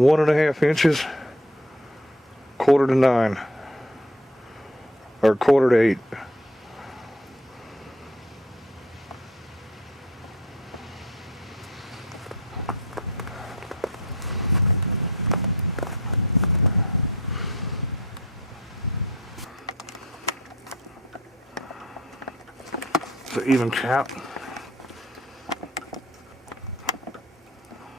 1.5 inches, 1/4 to 9, or 1/4 to 8. It's an even cap.